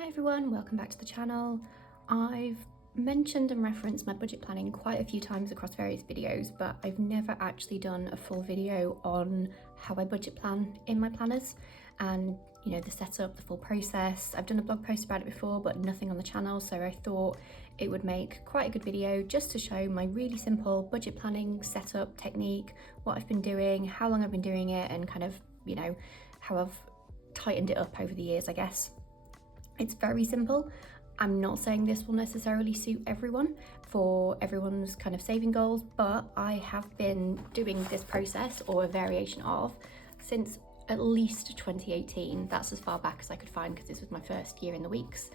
Hi everyone, welcome back to the channel. I've mentioned and referenced my budget planning quite a few times across various videos, but I've never actually done a full video on how I budget plan in my planners and the setup, the full process. I've done a blog post about it before, but nothing on the channel, so I thought it would make quite a good video just to show my really simple budget planning setup technique, what I've been doing, how long I've been doing it, and kind of how I've tightened it up over the years, I guess. It's very simple. I'm not saying this will necessarily suit everyone for everyone's kind of saving goals, but I have been doing this process, or a variation of, since at least 2018. That's as far back as I could find, because this was my first year in the weeks.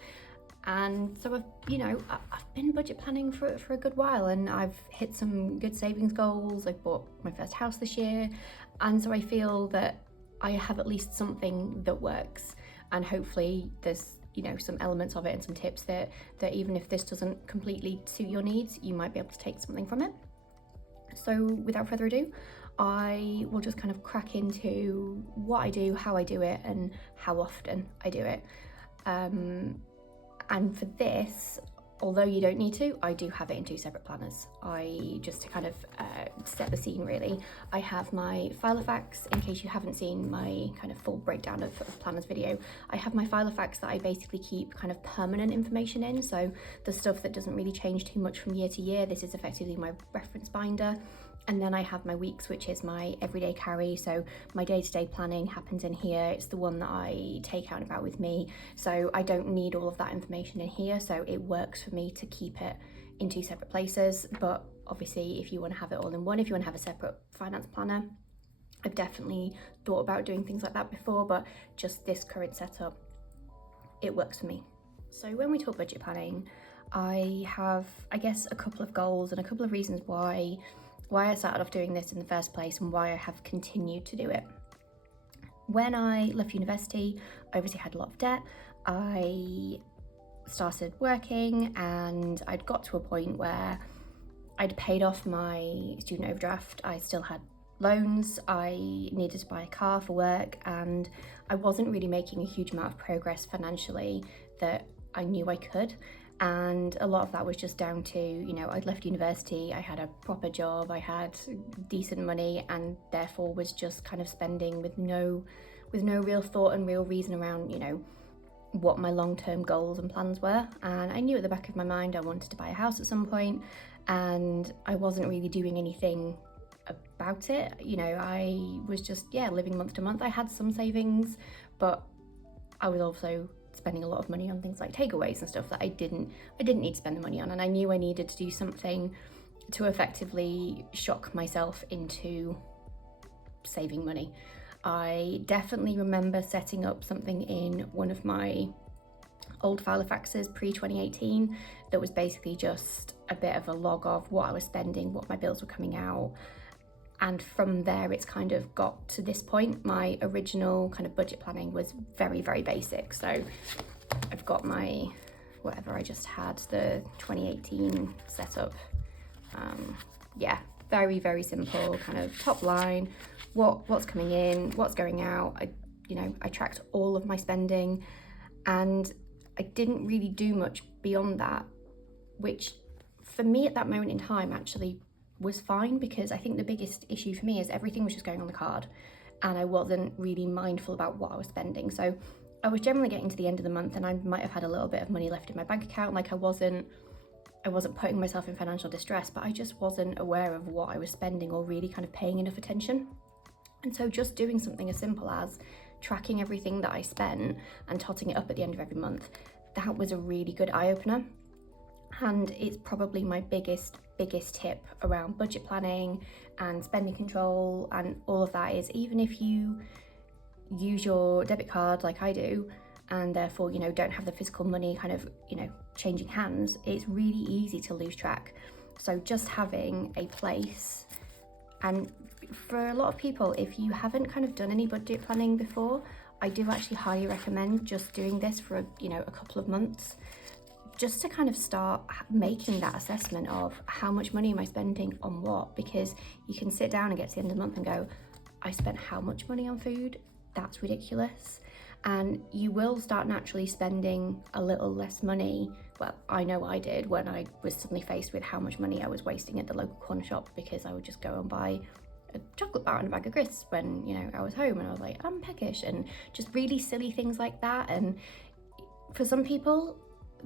And so I've been budget planning for a good while, and I've hit some good savings goals. I bought my first house this year, and so I feel that I have at least something that works, and hopefully there's some elements of it and some tips that even if this doesn't completely suit your needs, you might be able to take something from it. So without further ado, I will just kind of crack into what I do, how I do it, and how often I do it. And for this, although you don't need to, I do have it in two separate planners. Just to kind of set the scene really, I have my Filofax, in case you haven't seen my kind of full breakdown of planners video. I have my Filofax that I basically keep kind of permanent information in, so the stuff that doesn't really change too much from year to year. This is effectively my reference binder. And then I have my weeks, which is my everyday carry. So my day-to-day planning happens in here. It's the one that I take out and about with me. So I don't need all of that information in here. So it works for me to keep it in two separate places. But obviously, if you want to have it all in one, if you want to have a separate finance planner, I've definitely thought about doing things like that before, but just this current setup, it works for me. So when we talk budget planning, I have, I guess, a couple of goals and a couple of reasons why I started off doing this in the first place and why I have continued to do it. When I left university, I obviously had a lot of debt. I started working and I'd got to a point where I'd paid off my student overdraft. I still had loans. I needed to buy a car for work, and I wasn't really making a huge amount of progress financially that I knew I could. And a lot of that was just down to, I'd left university, I had a proper job, I had decent money, and therefore was just kind of spending with no real thought and real reason around, what my long-term goals and plans were. And I knew at the back of my mind I wanted to buy a house at some point, and I wasn't really doing anything about it. I was just, living month to month. I had some savings, but I was also spending a lot of money on things like takeaways and stuff that I didn't need to spend the money on. And I knew I needed to do something to effectively shock myself into saving money. I definitely remember setting up something in one of my old Filofaxes pre-2018 that was basically just a bit of a log of what I was spending, what my bills were coming out. And from there, it's kind of got to this point. My original kind of budget planning was very, very basic. So I've got my, whatever I just had, the 2018 setup. Very, very simple, kind of top line, what's coming in, what's going out. I tracked all of my spending, and I didn't really do much beyond that, which for me at that moment in time actually was fine, because I think the biggest issue for me is everything was just going on the card and I wasn't really mindful about what I was spending. So I was generally getting to the end of the month and I might have had a little bit of money left in my bank account. Like I wasn't putting myself in financial distress, but I just wasn't aware of what I was spending or really kind of paying enough attention. And so just doing something as simple as tracking everything that I spent and totting it up at the end of every month, that was a really good eye-opener. And it's probably my biggest tip around budget planning and spending control and all of that is, even if you use your debit card like I do, and therefore, don't have the physical money kind of, changing hands, it's really easy to lose track. So just having a place, and for a lot of people, if you haven't kind of done any budget planning before, I do actually highly recommend just doing this for, a couple of months, just to kind of start making that assessment of how much money am I spending on what, because you can sit down and get to the end of the month and go, I spent how much money on food? That's ridiculous. and you will start naturally spending a little less money. Well, I know I did when I was suddenly faced with how much money I was wasting at the local corner shop, because I would just go and buy a chocolate bar and a bag of crisps when, you know, I was home and I was like, I'm peckish, and just really silly things like that. And for some people,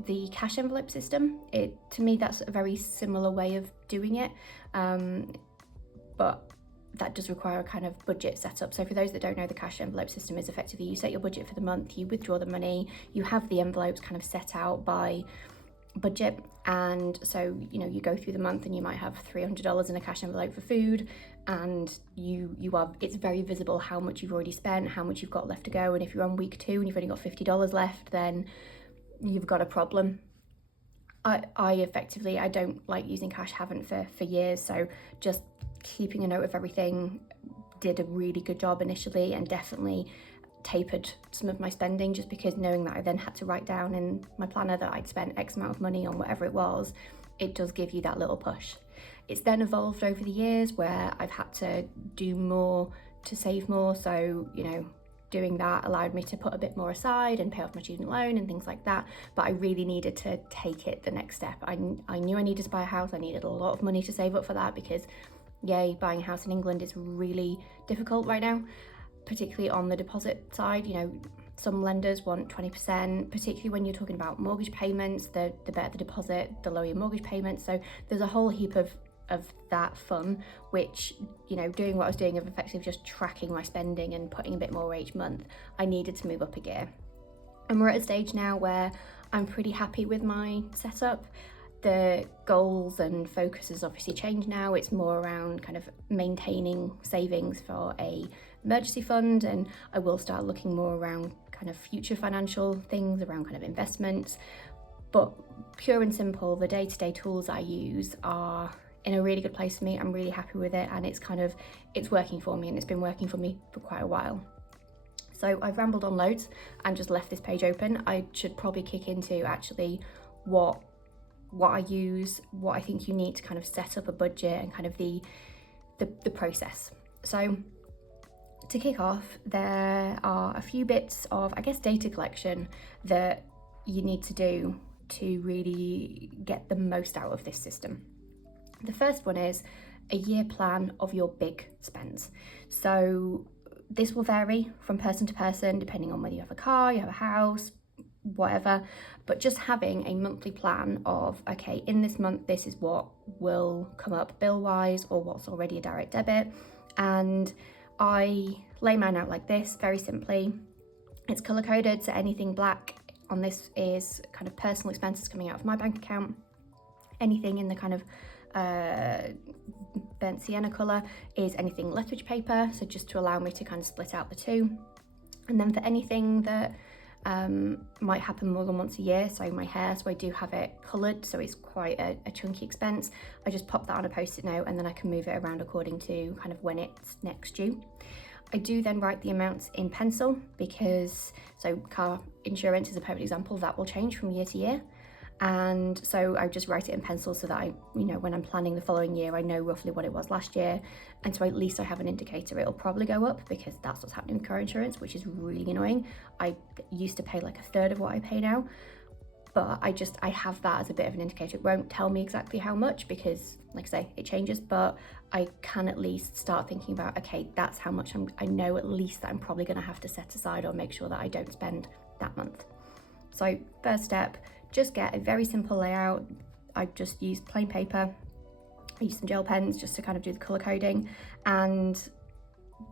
the cash envelope system, to me that's a very similar way of doing it, but that does require a kind of budget setup. So for those that don't know, the cash envelope system is effectively you set your budget for the month, you withdraw the money, you have the envelopes kind of set out by budget, and so, you know, you go through the month and you might have $300 in a cash envelope for food, and it's very visible how much you've already spent, how much you've got left to go, and if you're on week 2 and you've only got $50 left, then you've got a problem. I don't like using cash, haven't for years, so just keeping a note of everything did a really good job initially, and definitely tapered some of my spending, just because knowing that I then had to write down in my planner that I'd spent X amount of money on whatever it was, it does give you that little push. It's then evolved over the years where I've had to do more to save more, so, you know, doing that allowed me to put a bit more aside and pay off my student loan and things like that. But I really needed to take it the next step. I knew I needed to buy a house. I needed a lot of money to save up for that, because yay, buying a house in England is really difficult right now, particularly on the deposit side. You know, some lenders want 20%, particularly when you're talking about mortgage payments. The better the deposit, the lower your mortgage payments. So there's a whole heap of that fun, which, you know, doing what I was doing of effectively just tracking my spending and putting a bit more each month, I needed to move up a gear. And we're at a stage now where I'm pretty happy with my setup. The goals and focus has obviously changed now. It's more around kind of maintaining savings for a emergency fund, and I will start looking more around kind of future financial things, around kind of investments. But pure and simple, the day-to-day tools I use are in a really good place for me. I'm really happy with it, and it's working for me, and it's been working for me for quite a while. So I've rambled on loads and just left this page open. I should probably kick into actually what I use, what I think you need to kind of set up a budget, and kind of the process. So to kick off, there are a few bits of, I guess, data collection that you need to do to really get the most out of this system. The first one is a year plan of your big spends. So this will vary from person to person, depending on whether you have a car, you have a house, whatever, but just having a monthly plan of, okay, in this month, this is what will come up bill-wise, or what's already a direct debit. And I lay mine out like this, very simply. It's color-coded, so anything black on this is kind of personal expenses coming out of my bank account. Anything in the kind of burnt sienna colour is anything Lethbridge paper, so just to allow me to kind of split out the two. And then for anything that might happen more than once a year, so my hair, so I do have it coloured, so it's quite a chunky expense, I just pop that on a post-it note, and then I can move it around according to kind of when it's next due. I do then write the amounts in pencil, because, so car insurance is a perfect example, that will change from year to year. And so I just write it in pencil so that I, you know, when I'm planning the following year, I know roughly what it was last year. And so at least I have an indicator. It'll probably go up, because that's what's happening with car insurance, which is really annoying. I used to pay like a third of what I pay now, but I have that as a bit of an indicator. It won't tell me exactly how much, because like I say, it changes, but I can at least start thinking about, okay, that's how much I know at least that I'm probably going to have to set aside, or make sure that I don't spend that month. So first step, just get a very simple layout. I just use plain paper. I use some gel pens just to kind of do the color coding, and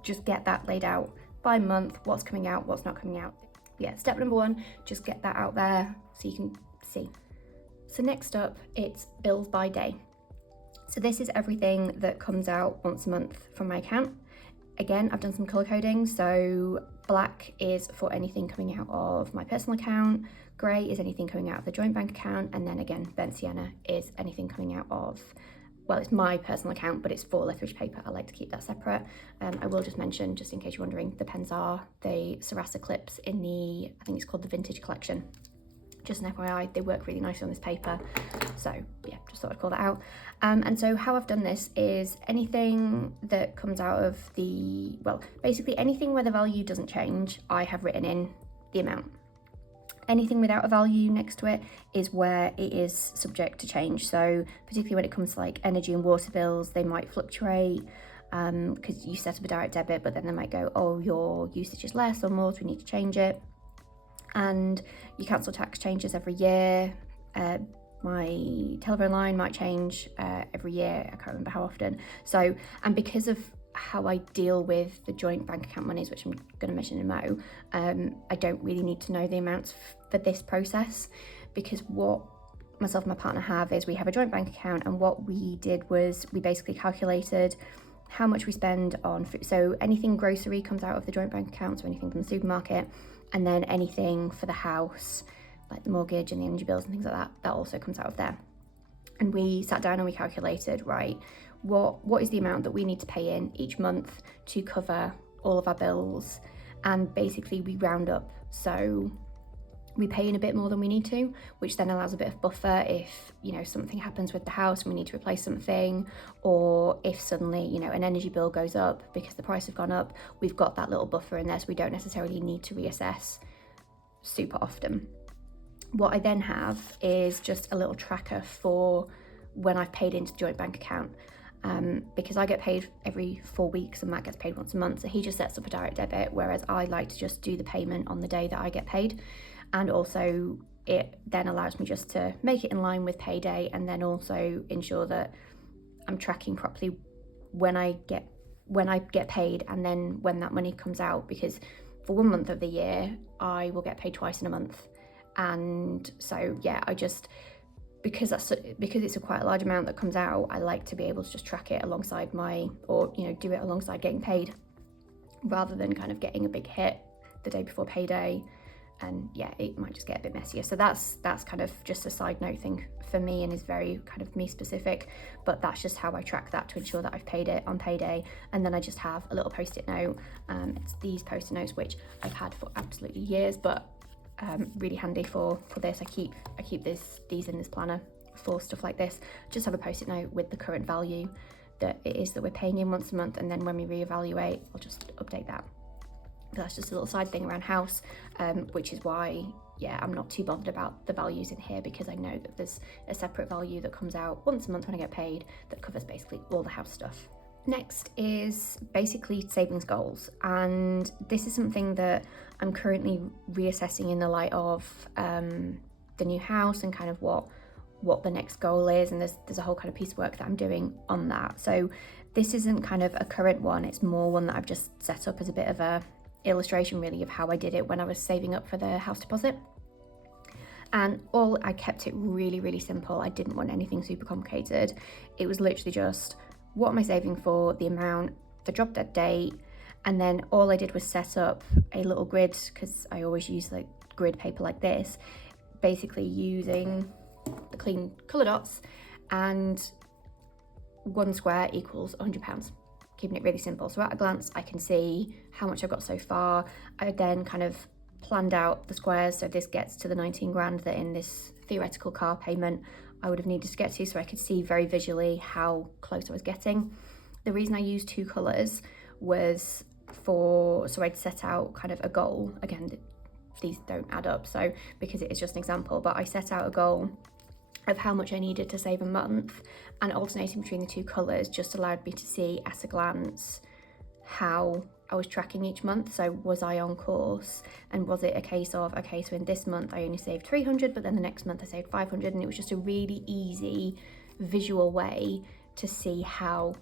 just get that laid out by month, what's coming out, what's not coming out. Yeah, step number one, just get that out there so you can see. So next up, it's bills by day. So this is everything that comes out once a month from my account. Again, I've done some color coding, so black is for anything coming out of my personal account, grey is anything coming out of the joint bank account, and then again, burnt sienna is anything coming out of, well, it's my personal account, but it's for Lethbridge paper. I like to keep that separate. I will just mention, just in case you're wondering, the pens are the Sarasa clips in the, I think it's called the Vintage Collection. Just an FYI, they work really nicely on this paper. So yeah, just thought I'd call that out. And so how I've done this is anything that comes out of the, well, basically anything where the value doesn't change, I have written in the amount. Anything without a value next to it is where it is subject to change. So particularly when it comes to like energy and water bills, they might fluctuate because you set up a direct debit, but then they might go, oh, your usage is less or more, so we need to change it. And your council tax changes every year. My telephone line might change every year. I can't remember how often. So, and because of how I deal with the joint bank account monies, which I'm going to mention in a mo, I don't really need to know the amounts for this process, because what myself and my partner have is we have a joint bank account, and what we did was we basically calculated how much we spend on food. So anything grocery comes out of the joint bank account, so anything from the supermarket, and then anything for the house, like the mortgage and the energy bills and things like that, that also comes out of there. And we sat down and we calculated, right, what is the amount that we need to pay in each month to cover all of our bills, and basically we round up. So we pay in a bit more than we need to, which then allows a bit of buffer if, you know, something happens with the house and we need to replace something, or if suddenly, you know, an energy bill goes up because the price has gone up, we've got that little buffer in there, so we don't necessarily need to reassess super often. What I then have is just a little tracker for when I've paid into the joint bank account, because I get paid every 4 weeks and Matt gets paid once a month, so he just sets up a direct debit, whereas I like to just do the payment on the day that I get paid. And also it then allows me just to make it in line with payday, and then also ensure that I'm tracking properly when I get paid and then when that money comes out, because for 1 month of the year I will get paid twice in a month. And so yeah, I just, because it's a quite a large amount that comes out, I like to be able to just track it alongside do it alongside getting paid, rather than kind of getting a big hit the day before payday. And yeah, it might just get a bit messier. So that's kind of just a side note thing for me, and is very kind of me specific, but that's just how I track that to ensure that I've paid it on payday. And then I just have a little post-it note. It's these post-it notes which I've had for absolutely years, but really handy for this. I keep these in this planner for stuff like this. Just have a post-it note with the current value that it is that we're paying in once a month, and then when we reevaluate, I'll just update that. But that's just a little side thing around house, which is why, yeah, I'm not too bothered about the values in here, because I know that there's a separate value that comes out once a month when I get paid that covers basically all the house stuff. Next is basically savings goals, and this is something that I'm currently reassessing in the light of the new house and kind of what the next goal is, and there's a whole kind of piece of work that I'm doing on that. So this isn't kind of a current one, it's more one that I've just set up as a bit of a illustration really of how I did it when I was saving up for the house deposit. And I kept it really, really simple. I didn't want anything super complicated. It was literally just, what am I saving for, the amount, the drop dead date, and then all I did was set up a little grid, because I always use like grid paper like this, basically using the clean colour dots, and 1 square equals £100. Keeping it really simple. So at a glance, I can see how much I've got so far. I then kind of planned out the squares. So this gets to the 19 grand that in this theoretical car payment I would have needed to get to, so I could see very visually how close I was getting. The reason I used 2 colours was so I'd set out kind of a goal. Again, these don't add up, so because it is just an example, but I set out a goal of how much I needed to save a month, and alternating between the 2 colours just allowed me to see at a glance how I was tracking each month. So was I on course, and was it a case of, okay, so in this month I only saved 300, but then the next month I saved 500, and it was just a really easy visual way to see how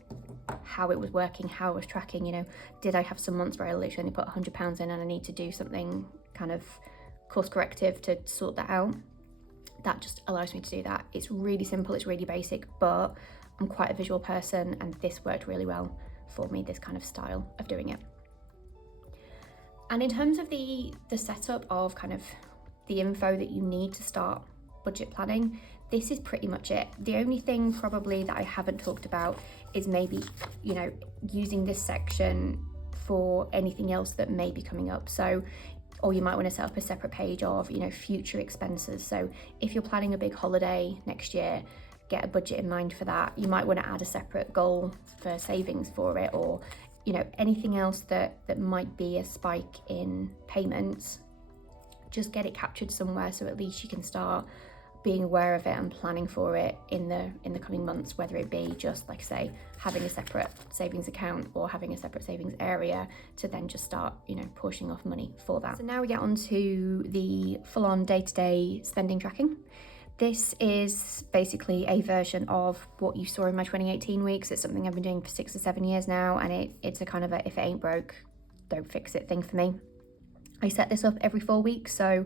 it was working, how I was tracking. You know, did I have some months where I literally only put £100 in and I need to do something kind of course corrective to sort that out? That just allows me to do that. It's really simple, it's really basic, but I'm quite a visual person, and this worked really well for me, this kind of style of doing it. And in terms of the setup of kind of the info that you need to start budget planning, this is pretty much it. The only thing probably that I haven't talked about is maybe, you know, using this section for anything else that may be coming up. So, or you might want to set up a separate page of, you know, future expenses. So if you're planning a big holiday next year, get a budget in mind for that. You might want to add a separate goal for savings for it, or, you know, anything else that might be a spike in payments. just get it captured somewhere so at least you can start being aware of it and planning for it in the coming months, whether it be just, like I say, having a separate savings account or having a separate savings area to then just start, portioning off money for that. So now we get on to the full-on day-to-day spending tracking. This is basically a version of what you saw in my 2018 weeks. It's something I've been doing for 6 or 7 years now, and it's a kind of a if it ain't broke, don't fix it thing for me. I set this up every 4 weeks, so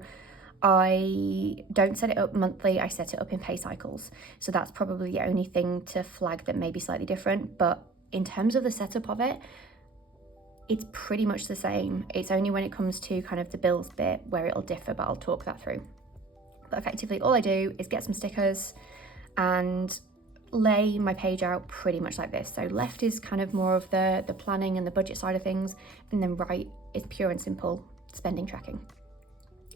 I don't set it up monthly, I set it up in pay cycles. So that's probably the only thing to flag that may be slightly different. But in terms of the setup of it, it's pretty much the same. It's only when it comes to kind of the bills bit where it'll differ, but I'll talk that through. But effectively all I do is get some stickers and lay my page out pretty much like this. So left is kind of more of the planning and the budget side of things, and then right is pure and simple spending tracking.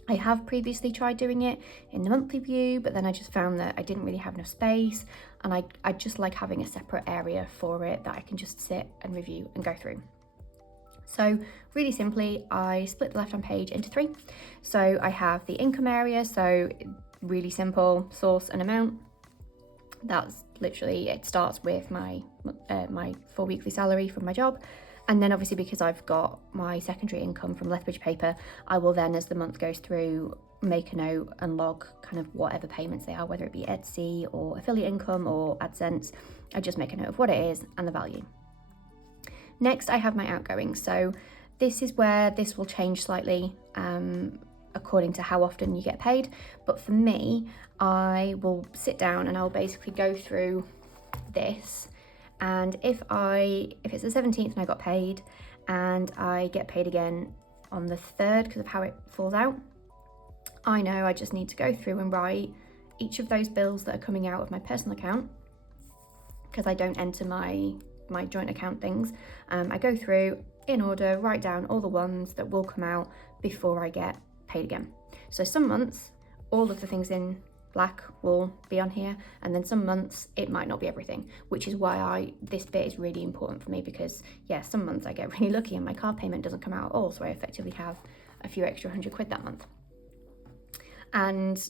I have previously tried doing it in the monthly view, but then I just found that I didn't really have enough space, and I just like having a separate area for it that I can just sit and review and go through. So really simply, I split the left-hand page into 3. So I have the income area, so really simple, source and amount. That's literally, it starts with my 4 weekly salary from my job. And then obviously, because I've got my secondary income from Lethbridge paper, I will then, as the month goes through, make a note and log kind of whatever payments they are, whether it be Etsy or affiliate income or AdSense. I just make a note of what it is and the value. Next, I have my outgoings. So this is where this will change slightly according to how often you get paid. But for me, I will sit down and I'll basically go through this. And if it's the 17th and I got paid, and I get paid again on the 3rd because of how it falls out, I know I just need to go through and write each of those bills that are coming out of my personal account, because I don't enter my joint account things. I go through in order, write down all the ones that will come out before I get paid again. So some months, all of the things in black will be on here, and then some months it might not be everything, which is why this bit is really important for me, because some months I get really lucky and my car payment doesn't come out at all, so I effectively have a few extra £100 that month, and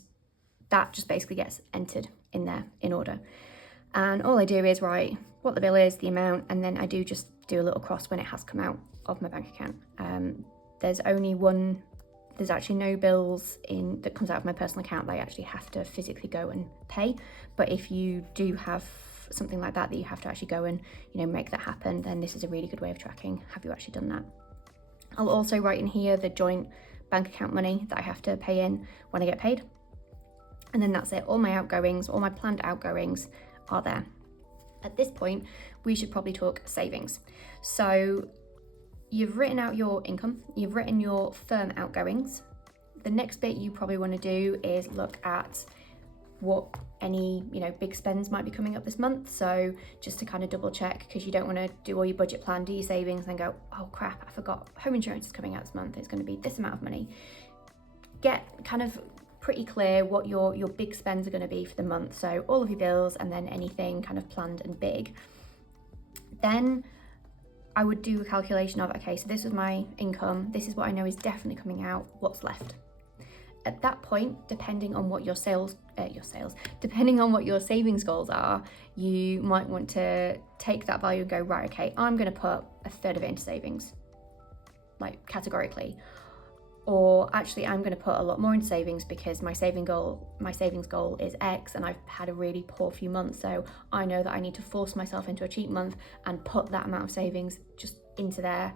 that just basically gets entered in there in order. And all I do is write what the bill is, the amount, and then I just do a little cross when it has come out of my bank account. There's actually no bills that comes out of my personal account that I actually have to physically go and pay. But if you do have something like that you have to actually go and make that happen, then this is a really good way of tracking, have you actually done that? I'll also write in here the joint bank account money that I have to pay in when I get paid. And then that's it. All my outgoings, all my planned outgoings are there. At this point, we should probably talk savings. So you've written out your income, you've written your firm outgoings. The next bit you probably want to do is look at what any big spends might be coming up this month. So just to kind of double check, because you don't want to do all your budget plan, do your savings, and then go, oh crap, I forgot home insurance is coming out this month, it's going to be this amount of money. Get kind of pretty clear what your big spends are going to be for the month. So all of your bills and then anything kind of planned and big. Then I would do a calculation of, okay, so this is my income, this is what I know is definitely coming out, what's left? At that point, depending on what depending on what your savings goals are, you might want to take that value and go, right, okay, I'm going to put a third of it into savings, like categorically. Or actually, I'm going to put a lot more in savings because my savings goal is X, and I've had a really poor few months, so I know that I need to force myself into a cheap month and put that amount of savings just into there,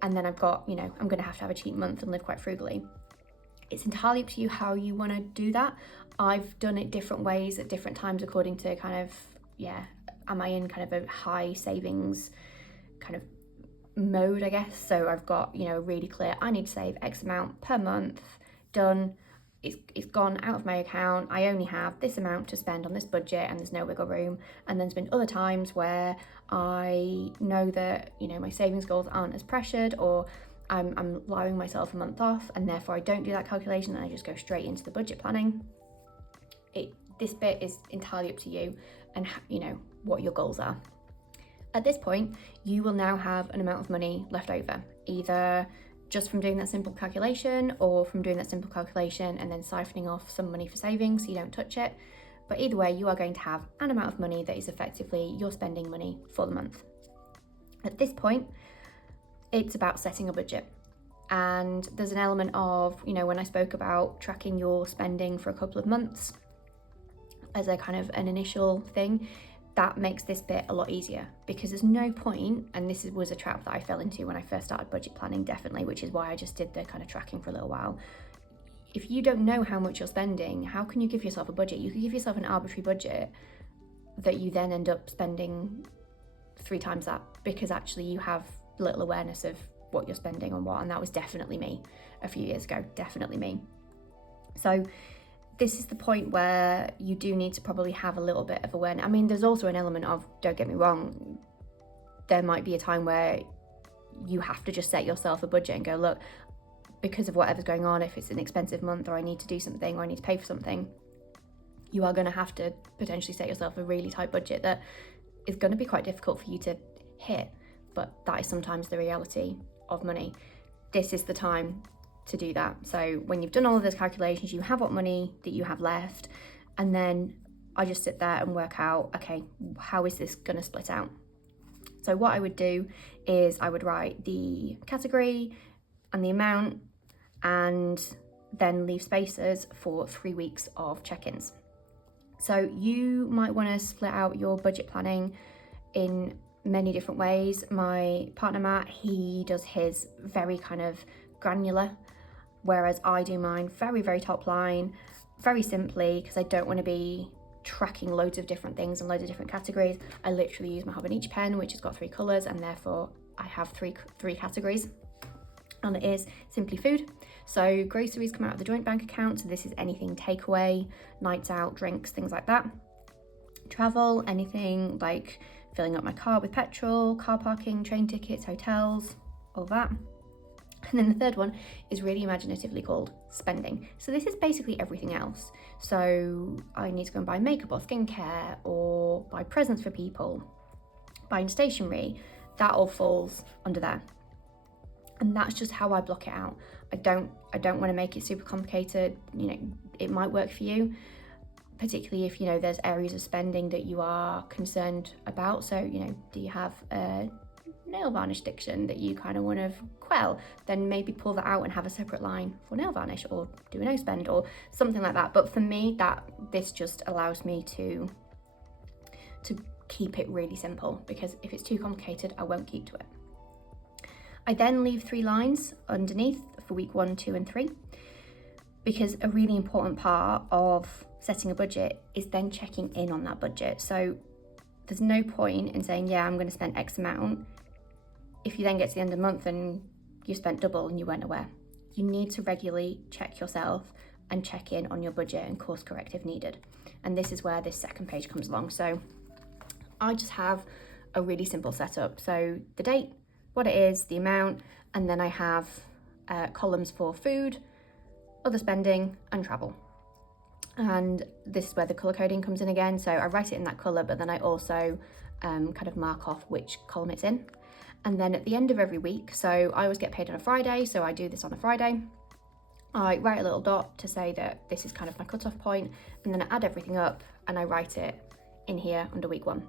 and then I've got, I'm going to have a cheap month and live quite frugally. It's entirely up to you how you want to do that. I've done it different ways at different times according to kind of, am I in kind of a high savings kind of mode, I guess. So I've got really clear, I need to save X amount per month, done, it's gone out of my account, I only have this amount to spend on this budget and there's no wiggle room. And then there's been other times where I know that my savings goals aren't as pressured, or I'm allowing myself a month off, and therefore I don't do that calculation and I just go straight into the budget planning. This bit is entirely up to you and what your goals are. At this point, you will now have an amount of money left over. Either just from doing that simple calculation, or from doing that simple calculation and then siphoning off some money for savings so you don't touch it. But either way, you are going to have an amount of money that is effectively your spending money for the month. At this point, it's about setting a budget. And there's an element of, when I spoke about tracking your spending for a couple of months as a kind of an initial thing, that makes this bit a lot easier, because there's no point, and this was a trap that I fell into when I first started budget planning, definitely, which is why I just did the kind of tracking for a little while. If you don't know how much you're spending, how can you give yourself a budget? You could give yourself an arbitrary budget that you then end up spending 3 times that, because actually you have little awareness of what you're spending on what, and that was definitely me a few years ago, definitely me. So this is the point where you do need to probably have a little bit of awareness. I mean, there's also an element of, don't get me wrong, there might be a time where you have to just set yourself a budget and go, look, because of whatever's going on, if it's an expensive month or I need to do something or I need to pay for something, you are going to have to potentially set yourself a really tight budget that is going to be quite difficult for you to hit. But that is sometimes the reality of money. This is the time to do that. So when you've done all of those calculations, you have what money that you have left, and then I just sit there and work out, okay, how is this going to split out? So what I would do is I would write the category and the amount, and then leave spaces for 3 weeks of check-ins. So you might want to split out your budget planning in many different ways. My partner Matt, he does his very kind of granular, whereas I do mine very, very top line, very simply, because I don't want to be tracking loads of different things and loads of different categories. I literally use my Hobonichi pen, which has got 3 colours, and therefore I have three categories, and it is simply food. So groceries come out of the joint bank account, so this is anything takeaway, nights out, drinks, things like that. Travel, anything like filling up my car with petrol, car parking, train tickets, hotels, all that. And then the third one is really imaginatively called spending. So this is basically everything else. So I need to go and buy makeup or skincare, or buy presents for people, buying stationery, that all falls under there. And that's just how I block it out. I don't want to make it super complicated. It might work for you, particularly if there's areas of spending that you are concerned about. So do you have a nail varnish addiction that you kind of want to quell? Then maybe pull that out and have a separate line for nail varnish, or do a no spend or something like that. But for me, this just allows me to keep it really simple, because if it's too complicated, I won't keep to it. I then leave 3 lines underneath for week 1, 2, and 3, because a really important part of setting a budget is then checking in on that budget. So there's no point in saying, yeah, I'm going to spend X amount, if you then get to the end of the month and you spent double and you weren't aware. You need to regularly check yourself and check in on your budget and course correct if needed. And this is where this second page comes along. So I just have a really simple setup. So the date, what it is, the amount, and then I have columns for food, other spending, and travel. And this is where the colour coding comes in again. So I write it in that colour, but then I also kind of mark off which column it's in. And then at the end of every week, so I always get paid on a Friday, so I do this on a Friday, I write a little dot to say that this is kind of my cutoff point, and then I add everything up and I write it in here under week 1.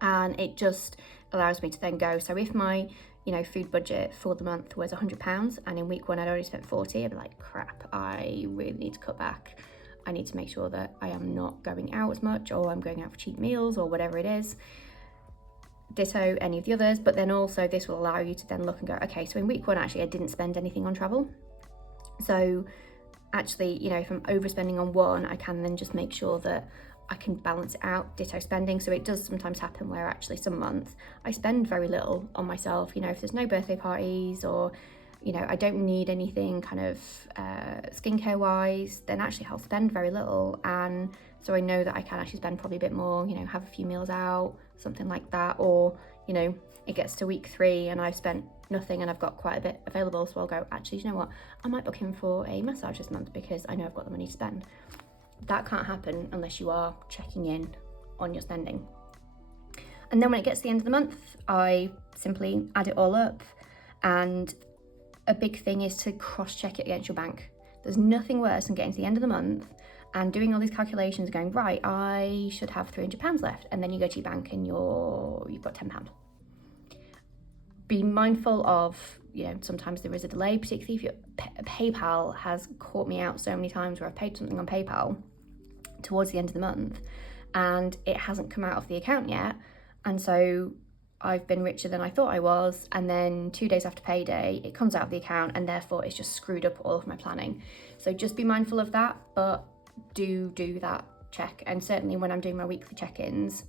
And it just allows me to then go, so if my food budget for the month was £100 and in week 1 I'd already spent 40, I'd be like, crap, I really need to cut back. I need to make sure that I am not going out as much, or I'm going out for cheap meals, or whatever it is. Ditto any of the others. But then also this will allow you to then look and go, okay, so in week 1 actually I didn't spend anything on travel. So actually, if I'm overspending on one, I can then just make sure that I can balance it out, ditto spending. So it does sometimes happen where actually some months I spend very little on myself. If there's no birthday parties, or I don't need anything kind of skincare wise, then actually I'll spend very little. And so I know that I can actually spend probably a bit more, have a few meals out, something like that. Or it gets to week 3 and I've spent nothing and I've got quite a bit available, so I'll go, actually, you know what, I might book in for a massage this month because I know I've got the money to spend. That can't happen unless you are checking in on your spending. And then when it gets to the end of the month, I simply add it all up. And a big thing is to cross-check it against your bank. There's nothing worse than getting to the end of the month and doing all these calculations going, right, I should have £300 left. And then you go to your bank and you've got £10. Be mindful of, sometimes there is a delay, particularly if your PayPal has caught me out so many times where I've paid something on PayPal towards the end of the month and it hasn't come out of the account yet. And so I've been richer than I thought I was, and then 2 days after payday it comes out of the account, and therefore it's just screwed up all of my planning. So just be mindful of that, but do that check. And certainly when I'm doing my weekly check-ins,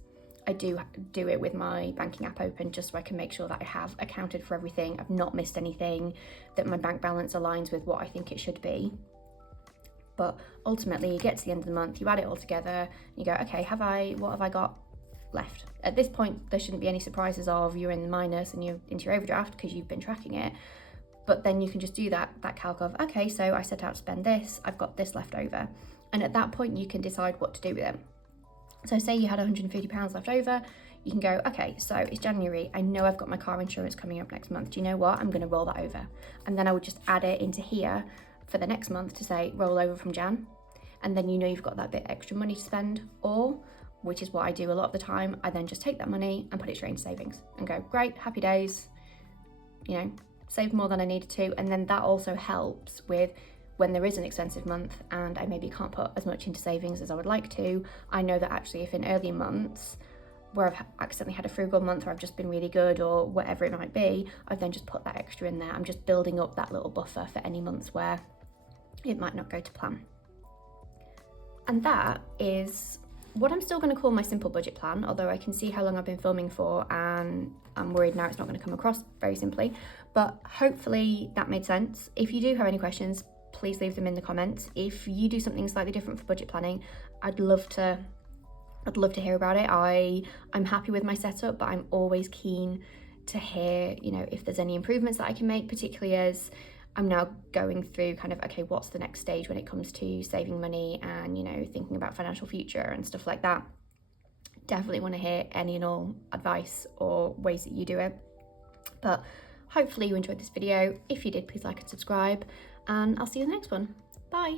I do it with my banking app open, just so I can make sure that I have accounted for everything, I've not missed anything, that my bank balance aligns with what I think it should be. But ultimately you get to the end of the month, you add it all together, you go, okay, what have I got left? At this point there shouldn't be any surprises of you're in the minus and you're into your overdraft because you've been tracking it. But then you can just do that calc of, okay, so I set out to spend this, I've got this left over, and at that point you can decide what to do with it. So say you had £150 left over, you can go, okay, so it's January, I know I've got my car insurance coming up next month, do you know what, I'm going to roll that over. And then I would just add it into here for the next month to say roll over from Jan, and then you've got that bit extra money to spend. Or, which is what I do a lot of the time, I then just take that money and put it straight into savings and go, great, happy days, save more than I needed to. And then that also helps with when there is an expensive month and I maybe can't put as much into savings as I would like to. I know that actually if in earlier months where I've accidentally had a frugal month or I've just been really good or whatever it might be, I've then just put that extra in there. I'm just building up that little buffer for any months where it might not go to plan. And that is what I'm still going to call my simple budget plan, although I can see how long I've been filming for and I'm worried now it's not going to come across very simply, but hopefully that made sense. If you do have any questions, please leave them in the comments. If you do something slightly different for budget planning, I'd love to hear about it. I'm happy with my setup, but I'm always keen to hear, if there's any improvements that I can make, particularly as I'm now going through kind of, okay, what's the next stage when it comes to saving money and, thinking about financial future and stuff like that. Definitely want to hear any and all advice or ways that you do it. But hopefully you enjoyed this video. If you did, please like and subscribe, and I'll see you in the next one. Bye.